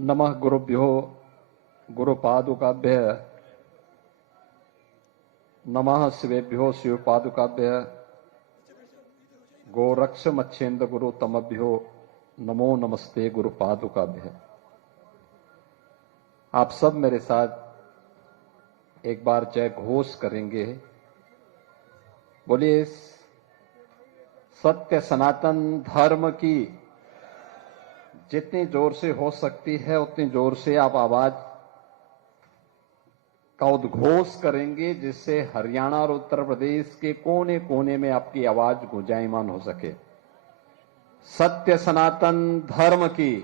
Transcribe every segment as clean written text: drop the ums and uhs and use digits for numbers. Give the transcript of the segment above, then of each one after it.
नमः गुरुभ्यो गुरुपादुकाभ्य नमः शिवेभ्यो शिवपादुकाभ्य गोरक्ष मच्छेन्द्र गुरु तमभ्यो नमो नमस्ते गुरुपादुकाभ्य। आप सब मेरे साथ एक बार जय घोष करेंगे। बोलिए सत्य सनातन धर्म की। जितनी जोर से हो सकती है उतनी जोर से आप आवाज का उद्घोष करेंगे, जिससे हरियाणा और उत्तर प्रदेश के कोने कोने में आपकी आवाज गुंजायमान हो सके। सत्य सनातन धर्म की,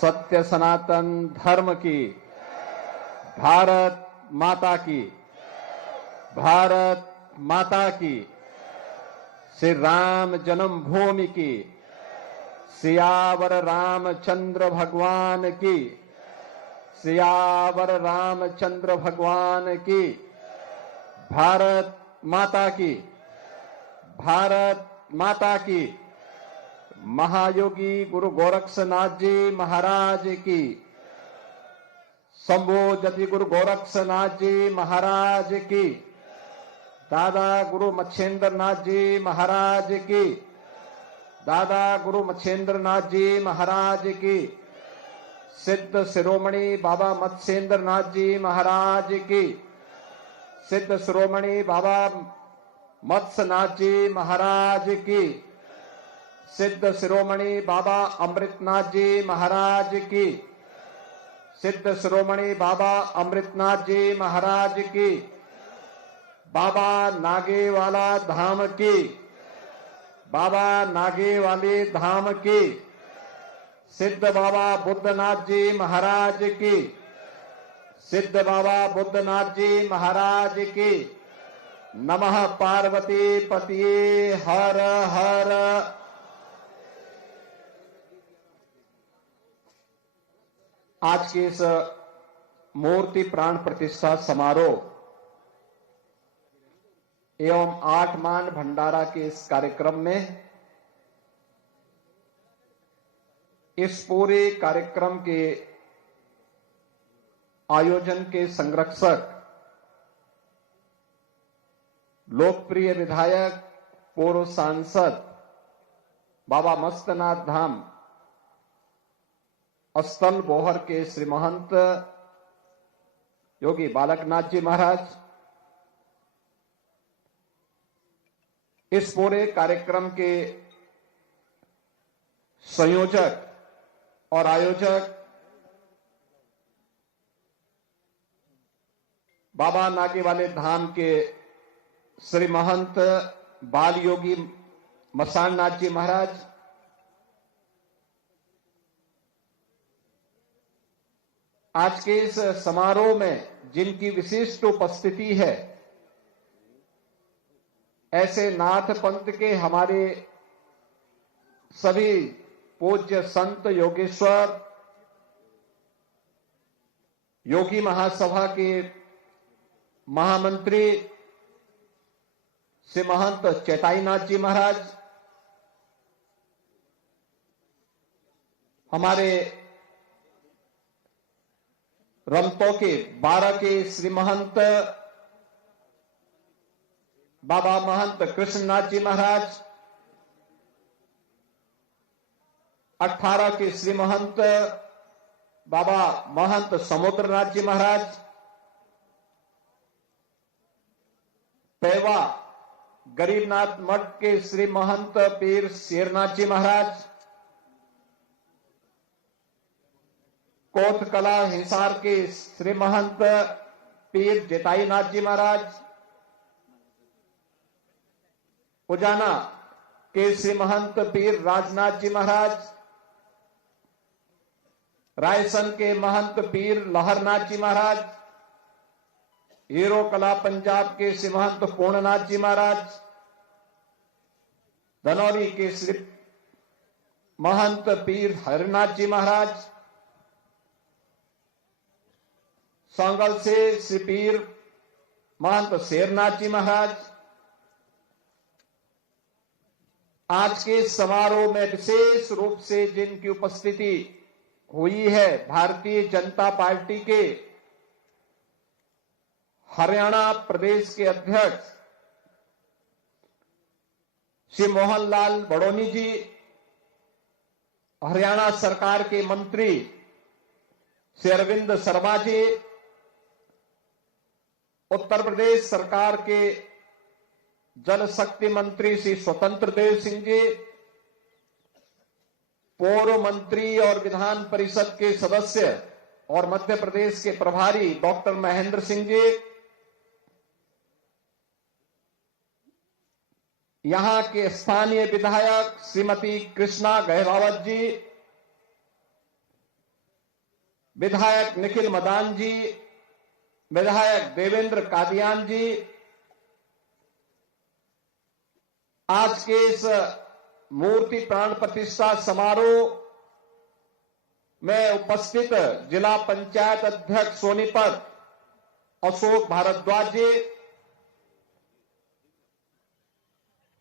सत्य सनातन धर्म की, भारत माता की, भारत माता की, श्री राम जन्मभूमि की, सियावर रामचंद्र भगवान की, सियावर रामचंद्र भगवान की, भारत माता की, भारत माता की। महायोगी गुरु गोरक्षनाथ जी महाराज की, शंभो जति गुरु गोरक्षनाथ जी महाराज की, दादा गुरु मच्छेंद्र नाथ जी महाराज की, दादा गुरु मच्छेंद्र नाथ जी महाराज की, सिद्ध शिरोमणि बाबा मत्स्येंद्र नाथ जी महाराज की, सिद्ध शिरोमणि बाबा मत्स्यनाथ जी महाराज की, सिद्ध शिरोमणि बाबा अमृतनाथ जी महाराज की, सिद्ध शिरोमणि बाबा अमृतनाथ जी महाराज की, बाबा नागेवाला धाम की, बाबा नागेवाली धाम की, सिद्ध बाबा बुद्धनाथ जी महाराज की, सिद्ध बाबा बुद्धनाथ जी महाराज की। नमः पार्वती पतिये हर हर। आज के इस मूर्ति प्राण प्रतिष्ठा समारोह एवं 8 मान भंडारा के इस कार्यक्रम में, इस पूरे कार्यक्रम के आयोजन के संरक्षक, लोकप्रिय विधायक पूर्व सांसद बाबा मस्तनाथ धाम अस्थल बोहर के श्री महंत योगी बालकनाथ जी महाराज, इस पूरे कार्यक्रम के संयोजक और आयोजक बाबा नागेवाले धाम के श्री महंत बाल योगी मसाननाथ जी महाराज, आज के इस समारोह में जिनकी विशिष्ट उपस्थिति है, ऐसे नाथ पंथ के हमारे सभी पूज्य संत योगेश्वर, योगी महासभा के महामंत्री श्री महंत चेताईनाथ जी महाराज, हमारे रमतो के 12 के श्री महंत बाबा महंत कृष्णनाथ जी महाराज, 18 के श्री महंत बाबा महंत समुद्रनाथ जी महाराज, पेवा गरीबनाथ मठ के श्री महंत पीर शेरनाथ जी महाराज, कोथकला हिसार के श्री महंत पीर जेताईनाथ जी महाराज, उजाना के श्री महंत पीर राजनाथ जी महाराज, रायसन के महंत पीर लहरनाथ जी महाराज, हीरो कला पंजाब के श्री महंत पूर्णनाथ जी महाराज, धनौरी के श्री महंत पीर हरिनाथ जी महाराज, सांगल से श्री पीर महंत शेरनाथ जी महाराज। आज के समारोह में विशेष रूप से जिनकी उपस्थिति हुई है भारतीय जनता पार्टी के हरियाणा प्रदेश के अध्यक्ष श्री मोहन लाल बड़ोनी जी, हरियाणा सरकार के मंत्री श्री अरविंद शर्मा जी, उत्तर प्रदेश सरकार के जल शक्ति मंत्री श्री स्वतंत्र देव सिंह जी, पूर्व मंत्री और विधान परिषद के सदस्य और मध्य प्रदेश के प्रभारी डॉक्टर महेंद्र सिंह जी, यहां के स्थानीय विधायक श्रीमती कृष्णा गहलावत जी, विधायक निखिल मदान जी, विधायक देवेंद्र कादियान जी, आज के इस मूर्ति प्राण प्रतिष्ठा समारोह में उपस्थित जिला पंचायत अध्यक्ष सोनीपत अशोक भारद्वाज जी,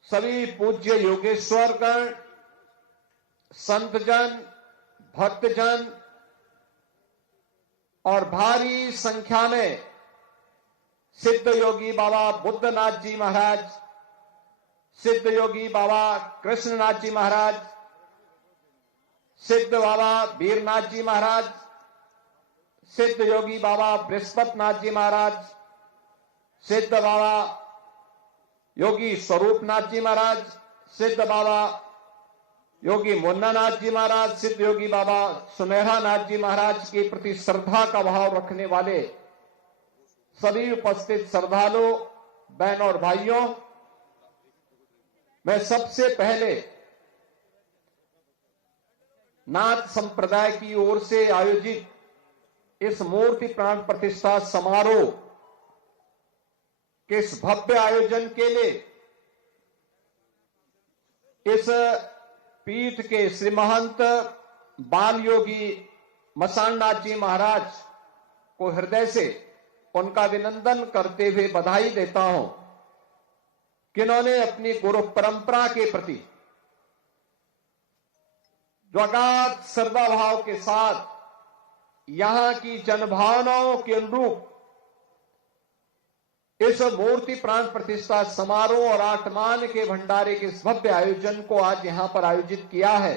सभी पूज्य योगेश्वरगण, संतजन, भक्तजन और भारी संख्या में सिद्ध योगी बाबा बुद्धनाथ जी महाराज, सिद्ध योगी बाबा कृष्णनाथ जी महाराज, सिद्ध बाबा वीरनाथ जी महाराज, सिद्ध योगी बाबा बृहस्पतिनाथ जी महाराज, सिद्ध बाबा योगी स्वरूपनाथ जी महाराज, सिद्ध बाबा योगी मुन्नानाथ जी महाराज, सिद्ध योगी बाबा सुनेहा नाथ जी महाराज के प्रति श्रद्धा का भाव रखने वाले सभी उपस्थित श्रद्धालु बहन और भाइयों, मैं सबसे पहले नाथ संप्रदाय की ओर से आयोजित इस मूर्ति प्राण प्रतिष्ठा समारोह के इस भव्य आयोजन के लिए इस पीठ के श्री महंत बाल योगी मसाणनाथ जी महाराज को हृदय से उनका अभिनंदन करते हुए बधाई देता हूं कि उन्होंने अपनी गुरु परंपरा के प्रति जो अगाध श्रद्धा भाव के साथ यहां की जनभावनाओं के अनुरूप इस मूर्ति प्राण प्रतिष्ठा समारोह और आठमान के भंडारे के इस भव्य आयोजन को आज यहां पर आयोजित किया है,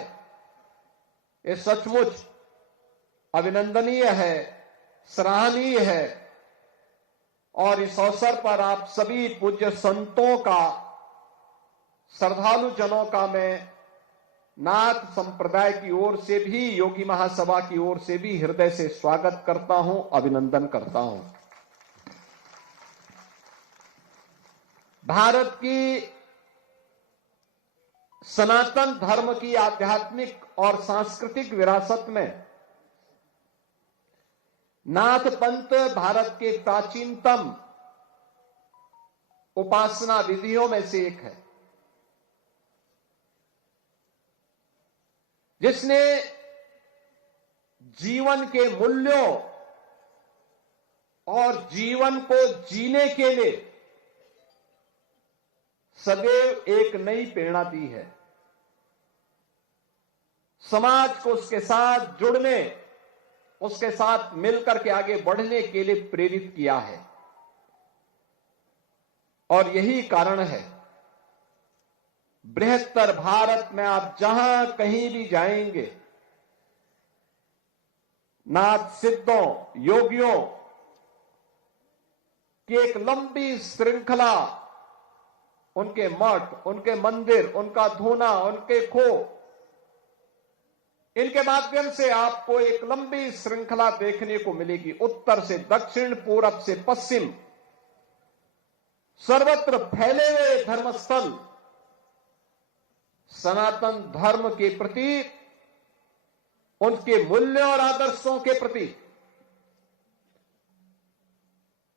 ये सचमुच अभिनंदनीय है, सराहनीय है। और इस अवसर पर आप सभी पूज्य संतों का, श्रद्धालु जनों का मैं नाथ संप्रदाय की ओर से भी, योगी महासभा की ओर से भी हृदय से स्वागत करता हूं, अभिनंदन करता हूं। भारत की सनातन धर्म की आध्यात्मिक और सांस्कृतिक विरासत में नाथ पंथ भारत के प्राचीनतम उपासना विधियों में से एक है, जिसने जीवन के मूल्यों और जीवन को जीने के लिए सदैव एक नई प्रेरणा दी है, समाज को उसके साथ जुड़ने, उसके साथ मिलकर के आगे बढ़ने के लिए प्रेरित किया है। और यही कारण है बृहत्तर भारत में आप जहां कहीं भी जाएंगे, नाथ सिद्धों, योगियों की एक लंबी श्रृंखला, उनके मठ, उनके मंदिर, उनका धूना, उनके खो, इनके माध्यम से आपको एक लंबी श्रृंखला देखने को मिलेगी। उत्तर से दक्षिण, पूरब से पश्चिम, सर्वत्र फैले हुए धर्मस्थल सनातन धर्म के प्रति, उनके मूल्यों और आदर्शों के प्रति,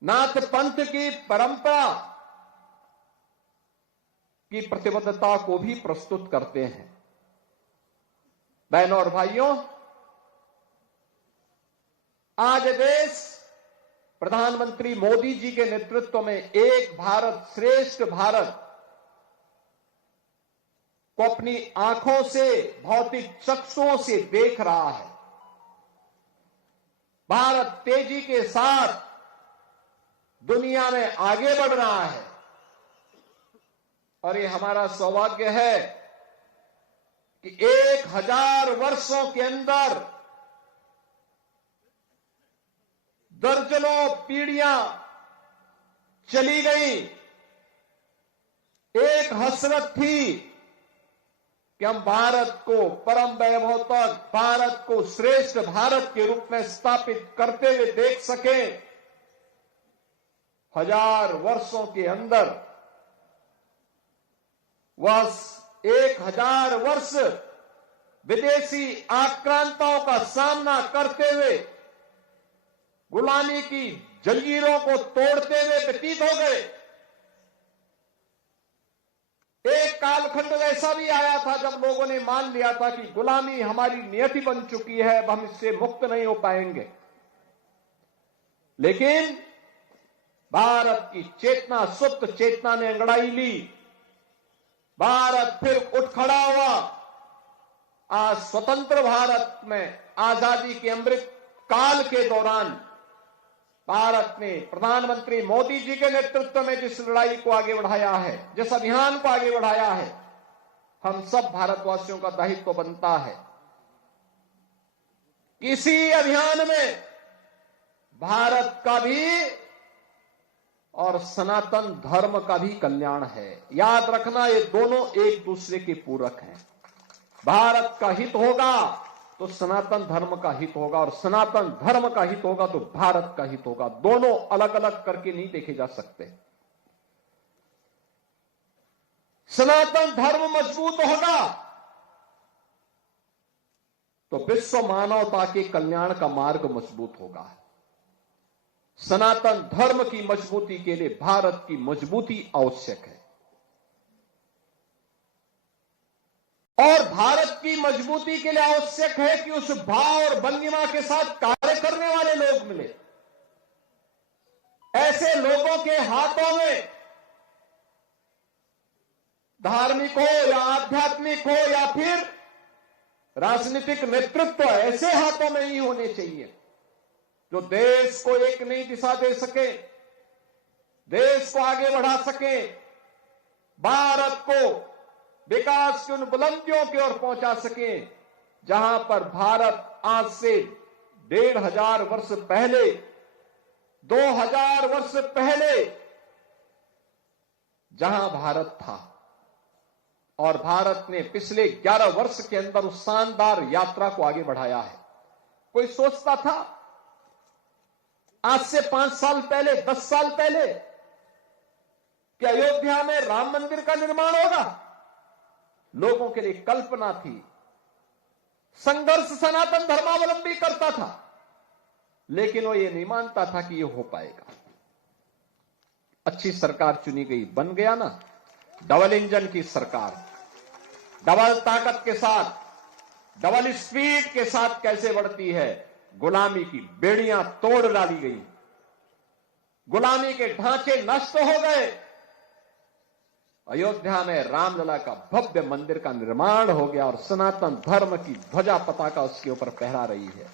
नाथ पंथ की परंपरा की प्रतिबद्धता को भी प्रस्तुत करते हैं। बहनों और भाइयों, आज देश प्रधानमंत्री मोदी जी के नेतृत्व में एक भारत श्रेष्ठ भारत को अपनी आंखों से, भौतिक चक्षुओं से देख रहा है। भारत तेजी के साथ दुनिया में आगे बढ़ रहा है और ये हमारा सौभाग्य है कि 1000 वर्षों के अंदर दर्जनों पीढ़ियां चली गई। एक हसरत थी कि हम भारत को परम वैभव तक, भारत को श्रेष्ठ भारत के रूप में स्थापित करते हुए देख सके। 1000 वर्षों के अंदर वह 1000 वर्ष विदेशी आक्रांताओं का सामना करते हुए गुलामी की जंजीरों को तोड़ते हुए व्यतीत हो गए। एक कालखंड ऐसा भी आया था जब लोगों ने मान लिया था कि गुलामी हमारी नियति बन चुकी है, अब हम इससे मुक्त नहीं हो पाएंगे। लेकिन भारत की चेतना, सुप्त चेतना ने अंगड़ाई ली। भारत फिर उठ खड़ा हुआ। आज स्वतंत्र भारत में आजादी के अमृत काल के दौरान भारत ने प्रधानमंत्री मोदी जी के नेतृत्व में जिस लड़ाई को आगे बढ़ाया है, जिस अभियान को आगे बढ़ाया है, हम सब भारतवासियों का दायित्व बनता है। इसी अभियान में भारत का भी और सनातन धर्म का भी कल्याण है। याद रखना, ये दोनों एक दूसरे के पूरक हैं। भारत का हित होगा तो सनातन धर्म का हित होगा और सनातन धर्म का हित होगा तो भारत का हित होगा। दोनों अलग अलग करके नहीं देखे जा सकते। सनातन धर्म मजबूत होगा तो विश्व मानवता के कल्याण का मार्ग मजबूत होगा। सनातन धर्म की मजबूती के लिए भारत की मजबूती आवश्यक है और भारत की मजबूती के लिए आवश्यक है कि उस भाव और भंगिमा के साथ कार्य करने वाले लोग मिले। ऐसे लोगों के हाथों में धार्मिक हो या आध्यात्मिक हो या फिर राजनीतिक नेतृत्व ऐसे हाथों में ही होने चाहिए जो देश को एक नई दिशा दे सके, देश को आगे बढ़ा सके, भारत को विकास की उन बुलंदियों की ओर पहुंचा सके जहां पर भारत आज से 1500 वर्ष पहले, 2000 वर्ष पहले जहां भारत था। और भारत ने पिछले 11 वर्ष के अंदर उस शानदार यात्रा को आगे बढ़ाया है। कोई सोचता था आज से 5 साल पहले, 10 साल पहले कि अयोध्या में राम मंदिर का निर्माण होगा? लोगों के लिए कल्पना थी। संघर्ष सनातन धर्मावलंबी करता था, लेकिन वो ये नहीं मानता था कि ये हो पाएगा। अच्छी सरकार चुनी गई, बन गया ना डबल इंजन की सरकार। डबल ताकत के साथ, डबल स्पीड के साथ कैसे बढ़ती है। गुलामी की बेड़ियां तोड़ डाली गई, गुलामी के ढांचे नष्ट हो गए। अयोध्या में रामलला का भव्य मंदिर का निर्माण हो गया और सनातन धर्म की ध्वजा पताका उसके ऊपर फहरा रही है।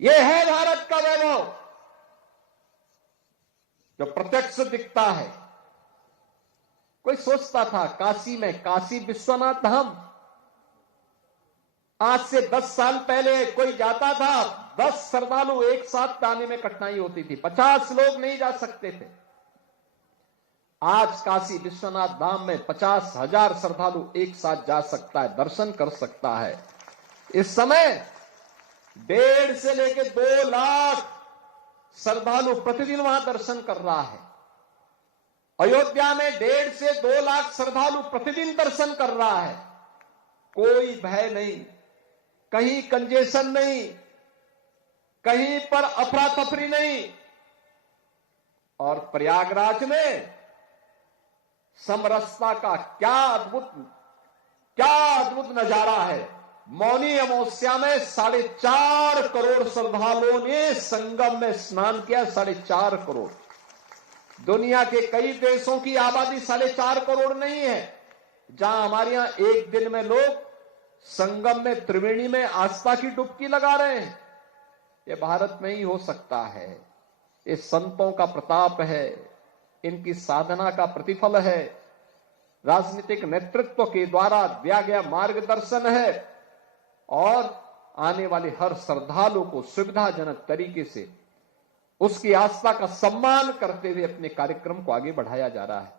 यह है भारत का वैभव जो प्रत्यक्ष दिखता है। कोई सोचता था काशी में, काशी विश्वनाथ धाम, आज से 10 साल पहले कोई जाता था, 10 श्रद्धालु एक साथ जाने में कठिनाई होती थी, 50 लोग नहीं जा सकते थे। आज काशी विश्वनाथ धाम में 50,000 श्रद्धालु एक साथ जा सकता है, दर्शन कर सकता है। इस समय 1.5 से लेकर 2 लाख श्रद्धालु प्रतिदिन वहां दर्शन कर रहा है। अयोध्या में 1.5 से 2 लाख श्रद्धालु प्रतिदिन दर्शन कर रहा है। कोई भय नहीं, कहीं कंजेशन नहीं, कहीं पर अफरा तफरी नहीं। और प्रयागराज में समरसता का क्या अद्भुत नजारा है। मौनी अमावस्या में 4.5 करोड़ श्रद्धालुओं ने संगम में स्नान किया। 4.5 करोड़। दुनिया के कई देशों की आबादी 4.5 करोड़ नहीं है। जहां हमारे यहां एक दिन में लोग संगम में, त्रिवेणी में आस्था की डुबकी लगा रहे हैं। ये भारत में ही हो सकता है। ये संतों का प्रताप है, इनकी साधना का प्रतिफल है, राजनीतिक नेतृत्व के द्वारा दिया गया मार्गदर्शन है और आने वाले हर श्रद्धालु को सुविधाजनक तरीके से उसकी आस्था का सम्मान करते हुए अपने कार्यक्रम को आगे बढ़ाया जा रहा है।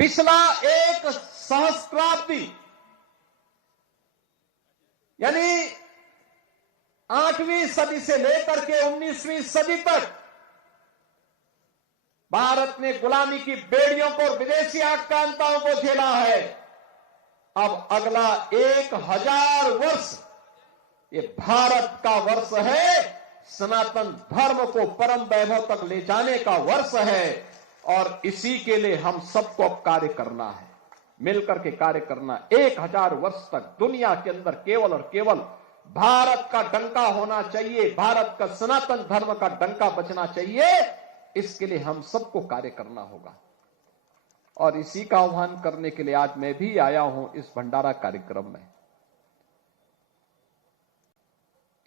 पिछला एक सहस्त्राब्दी यानी 8वीं सदी से लेकर के 19वीं सदी तक भारत ने गुलामी की बेड़ियों को और विदेशी आक्रांताओं को झेला है। अब अगला 1000 वर्ष ये भारत का वर्ष है, सनातन धर्म को परम वैभव तक ले जाने का वर्ष है और इसी के लिए हम सबको अब कार्य करना है, मिलकर के कार्य करना। 1000 वर्ष तक दुनिया के अंदर केवल और केवल भारत का डंका होना चाहिए, भारत का सनातन धर्म का डंका बचना चाहिए। इसके लिए हम सबको कार्य करना होगा और इसी का आह्वान करने के लिए आज मैं भी आया हूं इस भंडारा कार्यक्रम में।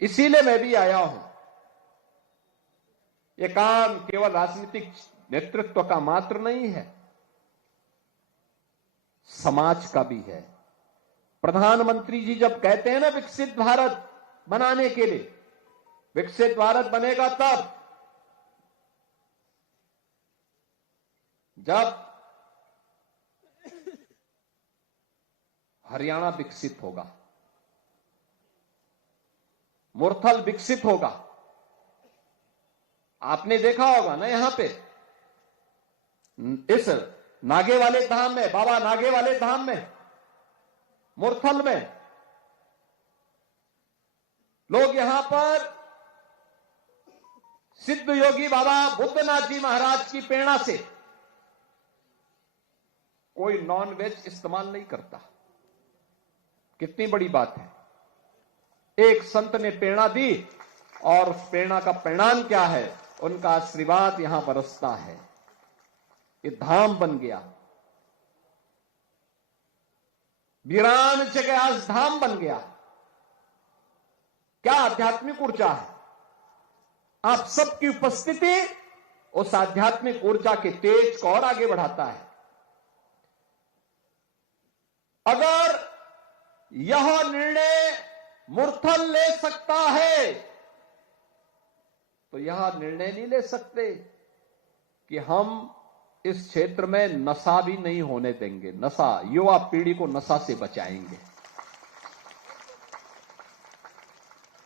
इसीलिए मैं भी आया हूं। यह काम केवल राजनीतिक नेतृत्व का मात्र नहीं है, समाज का भी है। प्रधानमंत्री जी जब कहते हैं ना विकसित भारत बनाने के लिए, विकसित भारत बनेगा तब जब हरियाणा विकसित होगा, मुरथल विकसित होगा। आपने देखा होगा ना यहां पे इस नागे वाले धाम में, बाबा नागे वाले धाम में, मुरथल में लोग यहां पर सिद्ध योगी बाबा बुद्धनाथ जी महाराज की प्रेरणा से कोई नॉन वेज इस्तेमाल नहीं करता। कितनी बड़ी बात है। एक संत ने प्रेरणा दी और उस प्रेरणा का परिणाम क्या है? उनका आशीर्वाद यहां बरसता है। ये धाम बन गया, वीरान जगह आज धाम बन गया। क्या आध्यात्मिक ऊर्जा है! आप सबकी उपस्थिति उस आध्यात्मिक ऊर्जा के तेज को और आगे बढ़ाता है। अगर यह निर्णय मुरथल ले सकता है तो यह निर्णय नहीं ले सकते कि हम इस क्षेत्र में नशा भी नहीं होने देंगे। नशा, युवा पीढ़ी को नशा से बचाएंगे।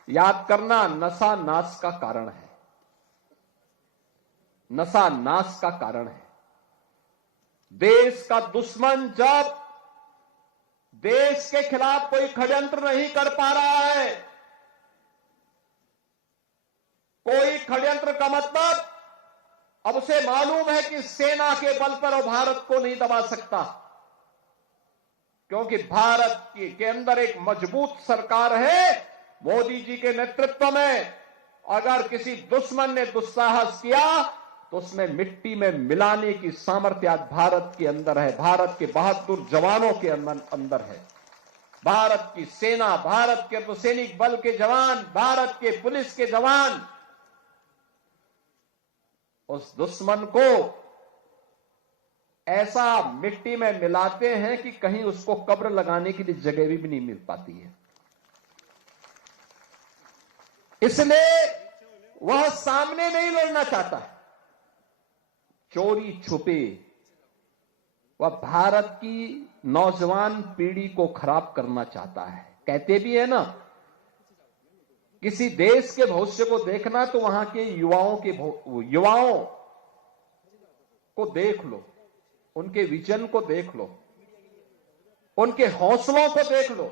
याद करना, नशा नाश का कारण है। नशा नाश का कारण है। देश का दुश्मन जब देश के खिलाफ कोई षड्यंत्र नहीं कर पा रहा है, कोई षड्यंत्र का मतलब अब उसे मालूम है कि सेना के बल पर वो भारत को नहीं दबा सकता, क्योंकि भारत के अंदर एक मजबूत सरकार है मोदी जी के नेतृत्व में। अगर किसी दुश्मन ने दुस्साहस किया तो उसमें मिट्टी में मिलाने की सामर्थ्य आज भारत के अंदर है, भारत के बहादुर जवानों के अंदर है। भारत की सेना, भारत के अर्धसैनिक बल के जवान, भारत के पुलिस के जवान उस दुश्मन को ऐसा मिट्टी में मिलाते हैं कि कहीं उसको कब्र लगाने के लिए जगह भी नहीं मिल पाती है। इसलिए वह सामने नहीं लड़ना चाहता है, चोरी छुपे वह भारत की नौजवान पीढ़ी को खराब करना चाहता है। कहते भी है ना, किसी देश के भविष्य को देखना तो वहां के युवाओं को देख लो, उनके विजन को देख लो, उनके हौसलों को देख लो।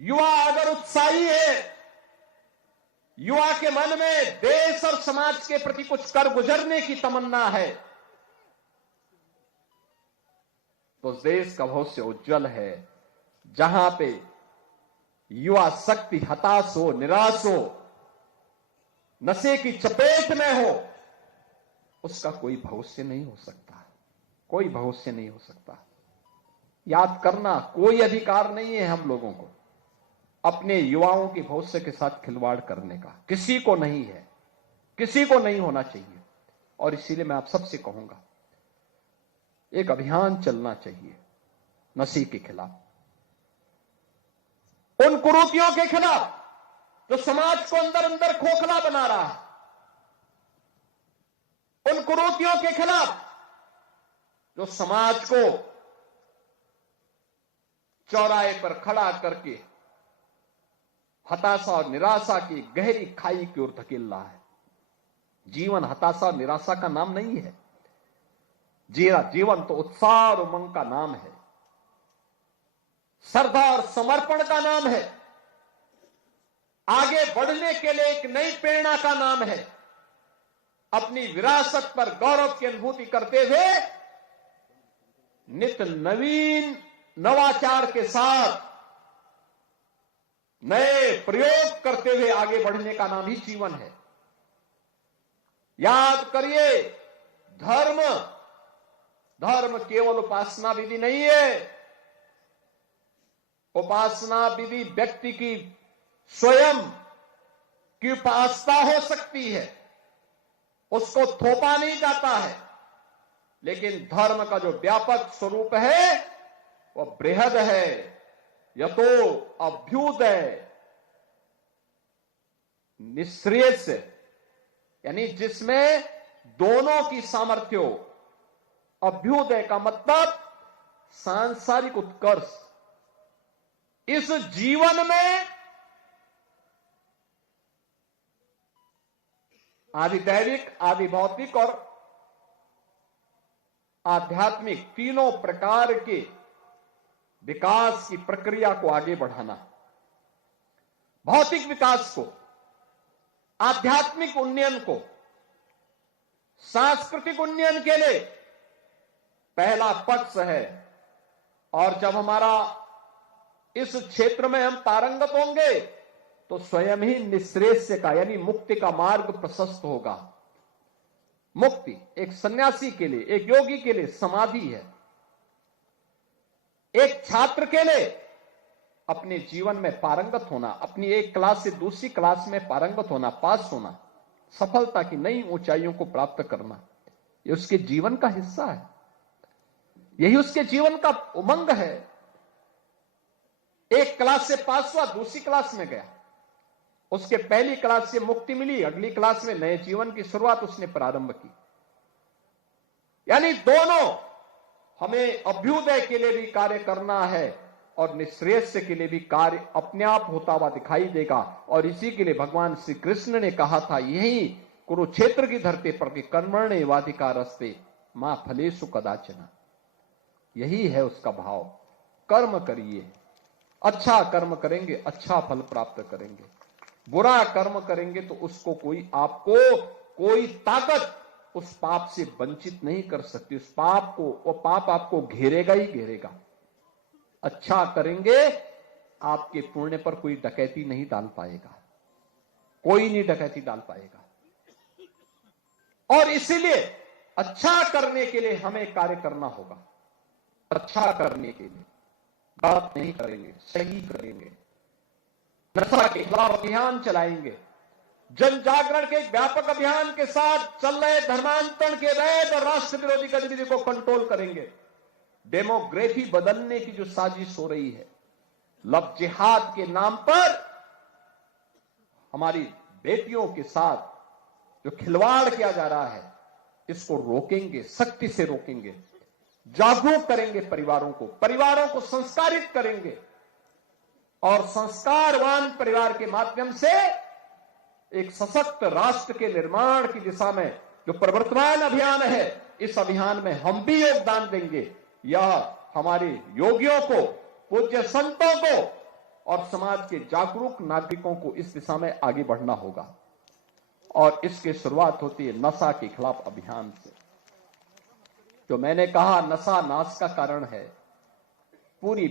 युवा अगर उत्साही है, युवा के मन में देश और समाज के प्रति कुछ कर गुजरने की तमन्ना है, तो देश का भविष्य उज्जवल है। जहां पे युवा शक्ति हताश हो, निराश हो, नशे की चपेट में हो, उसका कोई भविष्य नहीं हो सकता, कोई भविष्य नहीं हो सकता। याद करना, कोई अधिकार नहीं है हम लोगों को अपने युवाओं के भविष्य के साथ खिलवाड़ करने का, किसी को नहीं है, किसी को नहीं होना चाहिए। और इसीलिए मैं आप सबसे कहूंगा, एक अभियान चलना चाहिए नशे के खिलाफ, उन कुरीतियों के खिलाफ जो समाज को अंदर अंदर खोखला बना रहा है, उन कुरीतियों के खिलाफ जो समाज को चौराहे पर खड़ा करके हताशा और निराशा की गहरी खाई की ओर धकेल रहा है। जीवन हताशा और निराशा का नाम नहीं है, जीवन तो उत्साह और उमंग का नाम है, श्रद्धा और समर्पण का नाम है, आगे बढ़ने के लिए एक नई प्रेरणा का नाम है, अपनी विरासत पर गौरव की अनुभूति करते हुए नित्य नवीन नवाचार के साथ नए प्रयोग करते हुए आगे बढ़ने का नाम ही जीवन है। याद करिए, धर्म केवल उपासना विधि नहीं है। उपासना विधि व्यक्ति की स्वयं की उपासना हो सकती है, उसको थोपा नहीं जाता है, लेकिन धर्म का जो व्यापक स्वरूप है वह बृहद है, यतो अभ्युदय निःश्रेयस, यानी जिसमें दोनों की सामर्थ्य हो। अभ्युदय का मतलब सांसारिक उत्कर्ष। इस जीवन में आदि दैविक, आदि भौतिक और आध्यात्मिक तीनों प्रकार के विकास की प्रक्रिया को आगे बढ़ाना, भौतिक विकास को, आध्यात्मिक उन्नयन को, सांस्कृतिक उन्नयन के लिए पहला पक्ष है। और जब हमारा इस क्षेत्र में हम पारंगत होंगे तो स्वयं ही निःश्रेयस का यानी मुक्ति का मार्ग प्रशस्त होगा। मुक्ति एक सन्यासी के लिए, एक योगी के लिए समाधि है। एक छात्र के लिए अपने जीवन में पारंगत होना, अपनी एक क्लास से दूसरी क्लास में पारंगत होना, पास होना, सफलता की नई ऊंचाइयों को प्राप्त करना, ये उसके जीवन का हिस्सा है, यही उसके जीवन का उमंग है। एक क्लास से पास हुआ, दूसरी क्लास में गया, उसके पहली क्लास से मुक्ति मिली, अगली क्लास में नए जीवन की शुरुआत उसने प्रारंभ की। यानी दोनों, हमें अभ्युदय के लिए भी कार्य करना है और निःश्रेयस के लिए भी कार्य अपने आप होता हुआ दिखाई देगा। और इसी के लिए भगवान श्री कृष्ण ने कहा था, यही कुरुक्षेत्र की धरती पर कि कर्मण्येवाधिकारस्ते मां फलेषु कदाचन, यही है उसका भाव। कर्म करिए, अच्छा कर्म करेंगे अच्छा फल प्राप्त करेंगे, बुरा कर्म करेंगे तो उसको आपको कोई ताकत उस पाप से वंचित नहीं कर सकती। उस पाप को, वो पाप आपको घेरेगा ही घेरेगा। अच्छा करेंगे, आपके पुण्य पर कोई डकैती नहीं डाल पाएगा, कोई नहीं डकैती डाल पाएगा। और इसीलिए अच्छा करने के लिए हमें कार्य करना होगा। अच्छा करने के लिए बात नहीं करेंगे, सही करेंगे, नशा के खिलाफ अभियान चलाएंगे, जन जागरण के व्यापक अभियान के साथ चल रहे धर्मांतरण के वैध और राष्ट्र विरोधी गतिविधि को कंट्रोल करेंगे। डेमोग्राफी बदलने की जो साजिश हो रही है, लव जिहाद के नाम पर हमारी बेटियों के साथ जो खिलवाड़ किया जा रहा है, इसको रोकेंगे, सख्ती से रोकेंगे, जागरूक करेंगे परिवारों को संस्कारित करेंगे और संस्कारवान परिवार के माध्यम से एक सशक्त राष्ट्र के निर्माण की दिशा में जो प्रवर्तमान अभियान है, इस अभियान में हम भी योगदान देंगे। यह हमारे योगियों को, पूज्य संतों को और समाज के जागरूक नागरिकों को इस दिशा में आगे बढ़ना होगा। और इसकी शुरुआत होती है नशा के खिलाफ अभियान से। जो मैंने कहा, नशा नाश का कारण है। पूरी